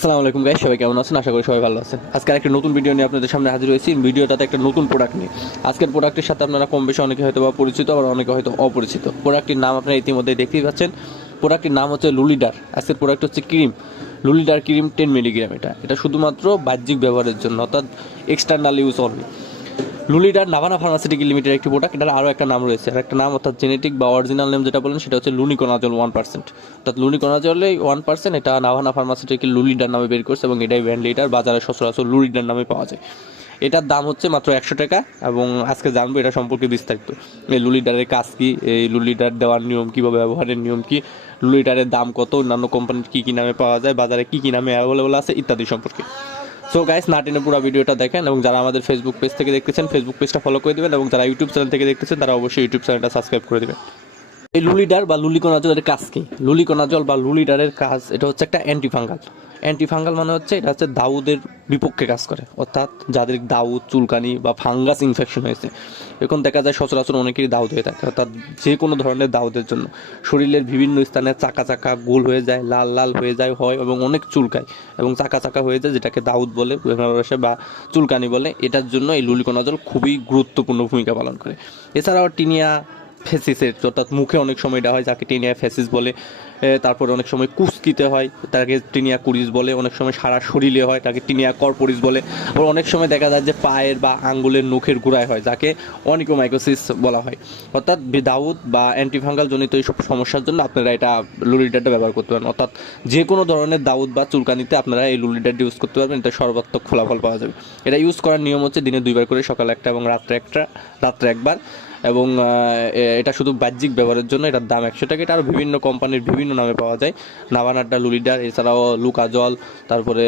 আসসালামু আলাইকুম গাইস, সবাই কেমন আছেন? আশা করি সবাই ভালো আছেন। আজকে একটা নতুন ভিডিও নিয়ে আপনাদের সামনে হাজির হয়েছি। ভিডিওটাতে একটা নতুন প্রোডাক্ট নিয়ে। আজকের প্রোডাক্টের সাথে আপনারা কম বেশি অনেকে হয়তো বা পরিচিত, আবার অনেকে হয়তো অপরিচিত। প্রোডাক্টটির নাম আপনারা ইতিমধ্যে দেখতেই পাচ্ছেন। প্রোডাক্টটির নাম হচ্ছে লুলিডার। আজকের প্রোডাক্ট হচ্ছে ক্রিম, লুলিডার ক্রিম 10 মিলিগ্রাম। এটা শুধুমাত্র বাহ্যিক ব্যবহারের জন্য, অর্থাৎ এক্সটার্নাল ইউজ অনলি। লুলিডার নাভানা ফার্মাসিউটিক্যাল লিমিটেড একটি প্রোডাক্ট। এটার আরও একটা নাম রয়েছে, আর একটা নাম অর্থাৎ জেনেটিক বা অরিজিনাল নেম যেটা বলেন সেটা হচ্ছে লুনিকোনাজল 1%। অর্থাৎ লুনিকোনাজলে 1%, এটা নাভানা ফার্মাসিউটিক্যাল লুলিডার নামে বের করছে এবং এটাই ব্র্যান্ড লিডার। বাজারে সচরাচর লুলিডার নামে পাওয়া যায়। এটার দাম হচ্ছে মাত্র 100 টাকা এবং আজকে জানবো এটা সম্পর্কে বিস্তারিত। এই লুলিডারের কাজ কী, এই লুলিডার দেওয়ার নিয়ম কী বা ব্যবহারের নিয়ম কী, লুলিডারের দাম কত, অন্যান্য কোম্পানির কী কী নামে পাওয়া যায়, বাজারে কী কী নামে অ্যাভেলেবল আছে ইত্যাদি সম্পর্কে। সো গাইস, না টেনে পুরো ভিডিওটা দেখেন এবং যারা আমাদের ফেসবুক পেজ থেকে দেখতেছেন ফেসবুক পেজটা ফলো করে দেবেন এবং যারা ইউটিউব চ্যানেল থেকে দেখতেছেন তারা অবশ্যই ইউটিউব চ্যানেলটা সাবস্ক্রাইব করে দেবেন। এই লুলিডার বা লুলিকোনাজলের কাজ কি? লুলিকোনাজল বা লুলিডারের কাজ, এটা হচ্ছে একটা অ্যান্টিফাঙ্গাল। অ্যান্টিফাঙ্গাল মানে হচ্ছে এটা হচ্ছে দাউদের বিপক্ষে কাজ করে, অর্থাৎ যাদের দাউদ, চুলকানি বা ফাঙ্গাস ইনফেকশন হয়েছে। এখন দেখা যায় সচরাচর অনেকেরই দাউদ হয়ে থাকে, অর্থাৎ যে কোনো ধরনের দাউদের জন্য শরীরের বিভিন্ন স্থানে চাকা চাকা গোল হয়ে যায়, লাল লাল হয়ে যায় হয় এবং অনেক চুলকায় এবং চাকা চাকা হয়ে যায়, যেটাকে দাউদ বলে বা চুলকানি বলে। এটার জন্য এই লুলিকোনাজল খুবই গুরুত্বপূর্ণ ভূমিকা পালন করে। এছাড়াও টিনিয়া ফেসিসের, অর্থাৎ মুখে অনেক সময় এটা হয় যাকে টিনিয়া ফেসিস বলে। তারপরে অনেক সময় কুস্কিতে হয়, তাকে টিনিয়া কুরিস বলে। অনেক সময় সারা শরীরে হয়, তাকে টিনিয়া কর্পোরিস বলে। আবার অনেক সময় দেখা যায় যে পায়ের বা আঙ্গুলের নখের গোড়ায় হয়, যাকে অনিকোমাইকোসিস বলা হয়। অর্থাৎ দাউদ বা অ্যান্টিফাঙ্গাল জনিত এইসব সমস্যার জন্য আপনারা এটা লুলিডারটা ব্যবহার করতে পারেন। অর্থাৎ যে কোনো ধরনের দাউদ বা চুলকানিতে আপনারা এই লুলিডারটা ইউজ করতে পারবেন। এটা সর্বাত্মক ফলাফল পাওয়া যাবে। এটা ইউজ করার নিয়ম হচ্ছে দিনে 2 বার করে, সকালে একটা এবং রাত্রে একবার। এবং এটা শুধু বাহ্যিক ব্যবহারের জন্য। এটার দাম 100 টাকা। এটা আরও বিভিন্ন কোম্পানির বিভিন্ন নামে পাওয়া যায়। নাভানাটা লুলিডার, এছাড়াও লুকাজল, তারপরে